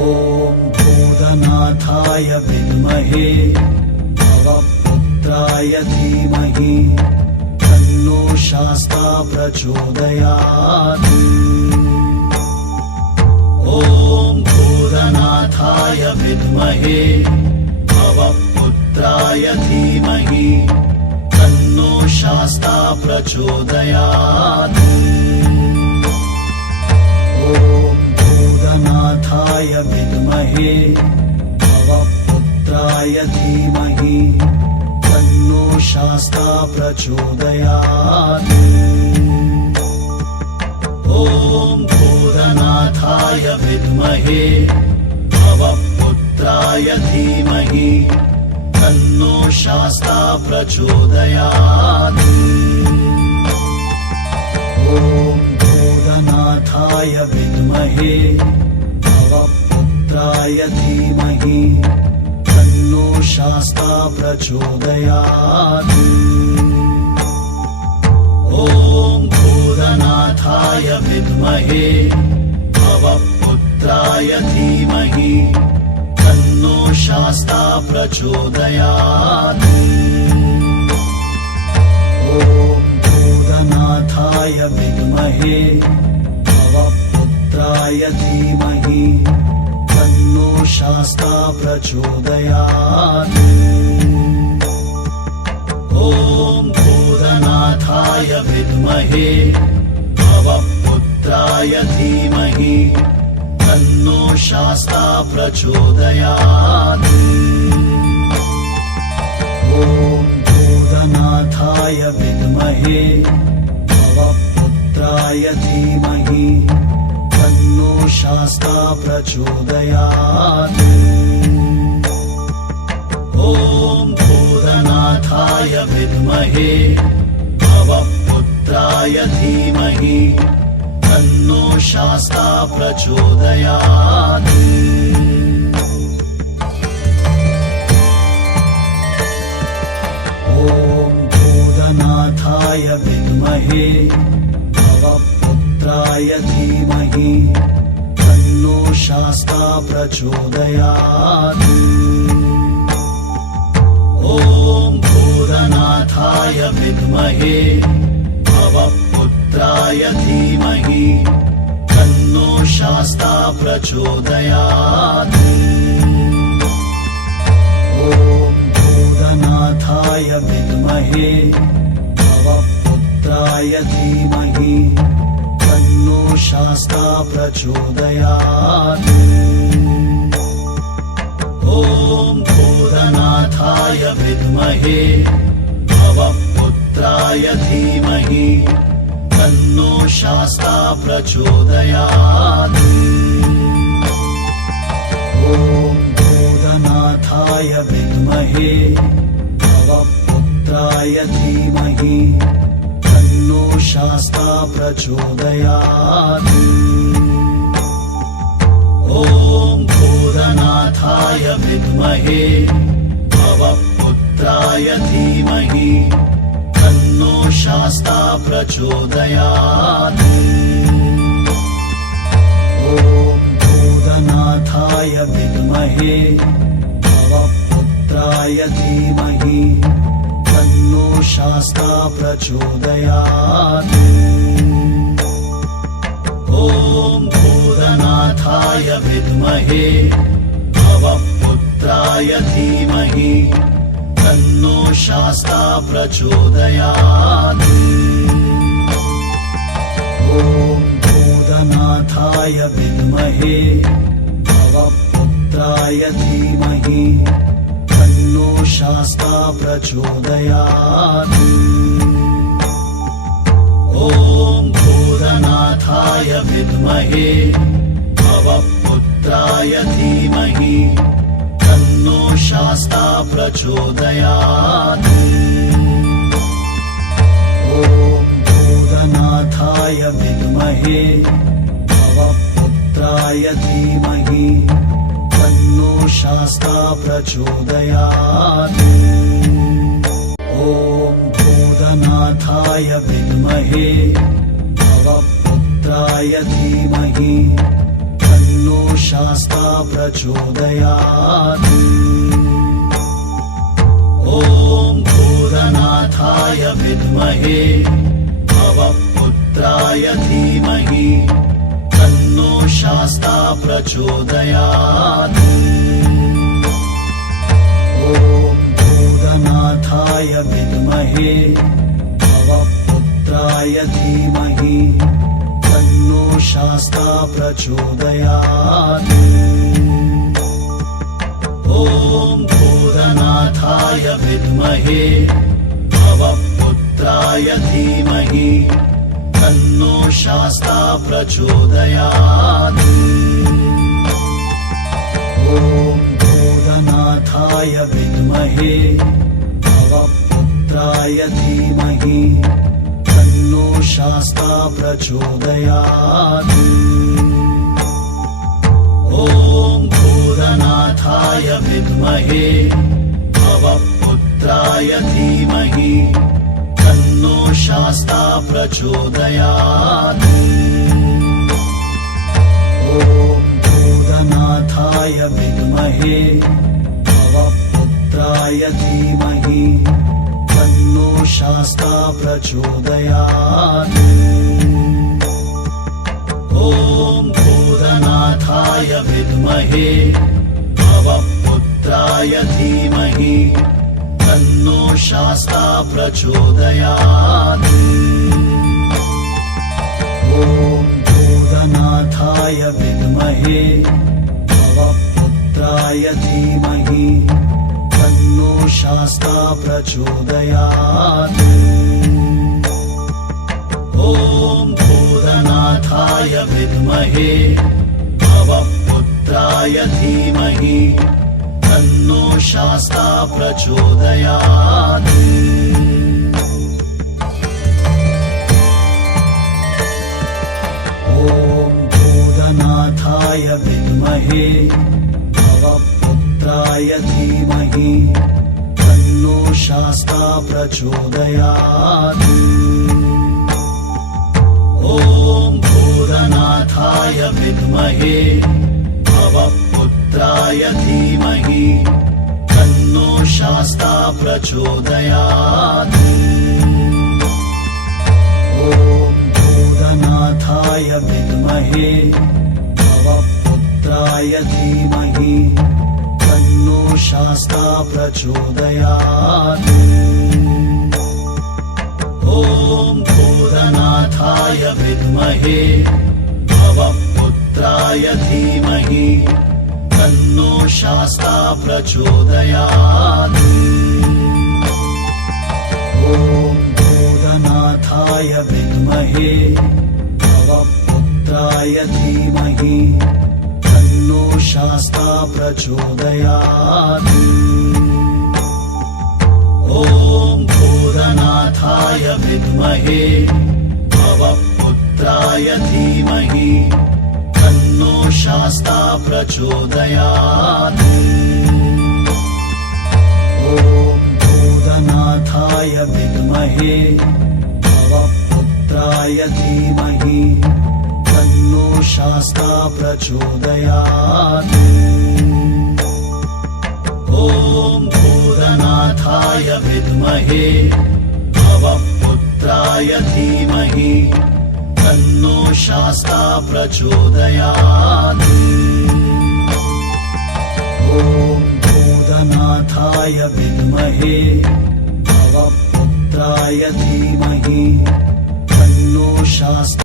ॐ भूतनाथाय विद्महे भवपुत्राय धीमहि तन्नो शास्ता प्रचोदयात्। ॐ भूतनाथाय विद्महे भवपुत्राय धीमहि तन्नो शास्ता प्रचोदयात्। ॐ भूतनाथाय विद्महे भवपुत्राय धीमहि तन्नो शास्ता प्रचोदयात्। ॐ भूतनाथाय विद्महे भवपुत्राय धीमहि तन्नो शास्ता प्रचोदयात्। ॐ भूतनाथाय विद्महे भवपुत्राय धीमहि तन्नो शास्ता प्रचोदयात्। ॐ भूतनाथाय विद्महे भवपुत्राय धीमहि तन्नो शास्ता प्रचोदयात्। ॐ भूतनाथाय विद्महे भवपुत्राय धीमहि तन्नो शास्ता प्रचोदयात्। ॐ भूतनाथाय विद्महे भवपुत्राय धीमहि तन्नो शास्ता प्रचोदयात्। ॐ भूतनाथाय विद्महे भवपुत्राय धीमहि तन्नो शास्ता प्रचोदयात्। ॐ भूतनाथाय विद्महे भवपुत्राय धीमहि तन्नो शास्ता प्रचोदयात्। ॐ भूतनाथाय विद्महे भवपुत्राय धीमहि तन्नो शास्ता प्रचोदयात्। ॐ भूतनाथाय विद्महे भवपुत्राय धीमहि तन्नो शास्ता प्रचोदयात्। ॐ भूतनाथाय विद्महे भवपुत्राय धीमहि तन्नो शास्ता प्रचोदयात्। ॐ भूतनाथाय विद्महे भवपुत्राय धीमहि तन्नो शास्ता प्रचोदयात्। ॐ भूतनाथाय विद्महे भवपुत्राय धीमहि तन्नो शास्ता प्रचोदयात्। ॐ भूतनाथाय विद्महे भवपुत्राय धीमहि तन्नो शास्ता प्रचोदयात्। ॐ भूतनाथाय विद्महे भवपुत्राय धीमहि तन्नो शास्ता प्रचोदयात्। ॐ भूतनाथाय विद्महे भवपुत्राय धीमहि तन्नो शास्ता प्रचोदयात्। ॐ भूतनाथाय विद्महे भवपुत्राय धीमहि तन्नो शास्ता प्रचोदयात्। ॐ भूतनाथाय विद्महे भवपुत्राय धीमहि तन्नो शास्ता प्रचोदयात्। ॐ भूतनाथाय विद्महे भवपुत्राय धीमहि तन्नो शास्ता प्रचोदयात्। ॐ भूतनाथाय विद्महे भवपुत्राय धीमहि तन्नो शास्ता प्रचोदयात्। ॐ भूतनाथाय विद्महे भवपुत्राय धीमहि तन्नो शास्ता प्रचोदयात्। ॐ भूतनाथाय विद्महे भवपुत्राय धीमहि तन्नो शास्ता प्रचोदयात्। ॐ भूतनाथाय विद्महे भवपुत्राय धीमहि तन्नो शास्ता प्रचोदयात्। ॐ भूतनाथाय विद्महे भवपुत्राय धीमहि तन्नो शास्ता प्रचोदयात्। ॐ भूतनाथाय विद्महे भवपुत्राय धीमहि तन्नो शास्ता प्रचोदयात्। ॐ भूतनाथाय विद्महे भवपुत्राय धीमहि तन्नो शास्ता प्रचोदयात्। ॐ भूतनाथाय विद्महे भवपुत्राय धीमहि तन्नो शास्ता प्रचोदयात्। ॐ भूतनाथाय विद्महे भवपुत्राय धीमहि तन्नो शास्ता प्रचोदयात्। ॐ भूतनाथाय विद्महे भवपुत्राय धीमहि तन्नो शास्ता प्रचोदयात्। ॐ भूतनाथाय विद्महे भवपुत्राय धीमहि तन्नो शास्ता प्रचोदयात्। ॐ भूतनाथाय विद्महे भवपुत्राय धीमहि तन्नो शास्ता प्रचोदयात्। ॐ भूतनाथाय विद्महे भवपुत्राय धीमहि तन्नो शास्ता प्रचोदयात्। ॐ भूतनाथाय विद्महे भवपुत्राय धीमहि तन्नो शास्ता प्रचोदयात्। ॐ भूतनाथाय विद्महे भवपुत्राय धीमहि तन्नो शास्ता प्रचोदयात्। ॐ भूतनाथाय विद्महे भवपुत्राय धीमहि तन्नो शास्ता प्रचोदयात्। ॐ भूतनाथाय विद्महे भवपुत्राय धीमहि तन्नो शास्ता प्रचोदयात्। ॐ भूतनाथाय विद्महे भवपुत्राय धीमहि तन्नो शास्ता प्रचोदयात्। ॐ भूतनाथाय विद्महे भवपुत्राय धीमहि तन्नो शास्ता